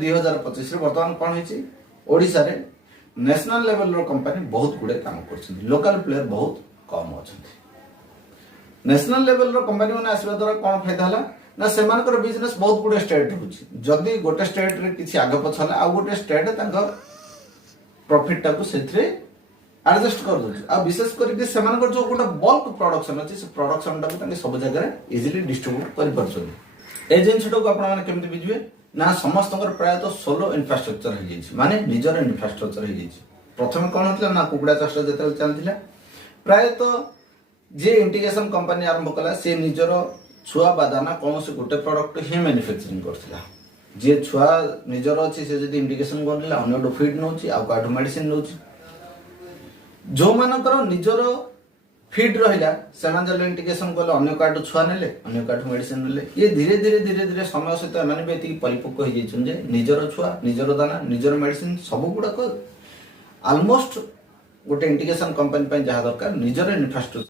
2025 बर्तमान कौन होइछि ओडिसा रे नेशनल लेवल रो कंपनी बहुत गुडे काम करछन लोकल प्लेयर बहुत कम अछन नेशनल लेवल रो कंपनी माने आसीबा द्वारा कोन फायदा हला ना सेमानकर बिजनेस बहुत गुडे स्टेट होछि जदी गोटे स्टेट रे किछि आगे पछला आ गोटे स्टेट तांको प्रॉफिट टाको सेथरे एडजस्ट कर दो आ विशेष करके सेमानकर जो गोटे बल्क प्रोडक्शन अछि से प्रोडक्शन टाको तांके सब जगह रे इजीली डिस्ट्रीब्यूट करि परछन ए जिनसटा को आपण माने केमति बिजवे ना समस्त प्राय तो सोलो इन्फ्रास्ट्रक्चर हो जाइए माने निजर इन्फ्रास्ट्रक्चर हो जाइए प्रथम कौन होता ना कुकुड़ा चाष जो चलता प्राय तो जे इंटीग्रेशन कंपनी आरंभ कला से निजर छुआ बा दाना कौन से गोटे प्रोडक्ट ही मैन्युफैक्चरिंग करथिला जे छुआ निजर अछि से जदी इंटीग्रेशन करला अन्य फीड नउची आ काठो मेडिसिन नउची जो मानकर निजर फीड रहिला सेमान जले इंटीग्रेशन कले अन्य काठो छुआ नेले अन्य काठो मेडिसिन नेले ये धीरे धीरे समय सहित एमाने भी एति परिपक्व हो जाइछन जे निजर छुआ निजर दाना निजर मेडिसिन सब गुडा को ऑलमोस्ट गोटे इंटीग्रेशन कंपनी पे जहा दरकार निजर इन्फ्रास्ट्रक्चर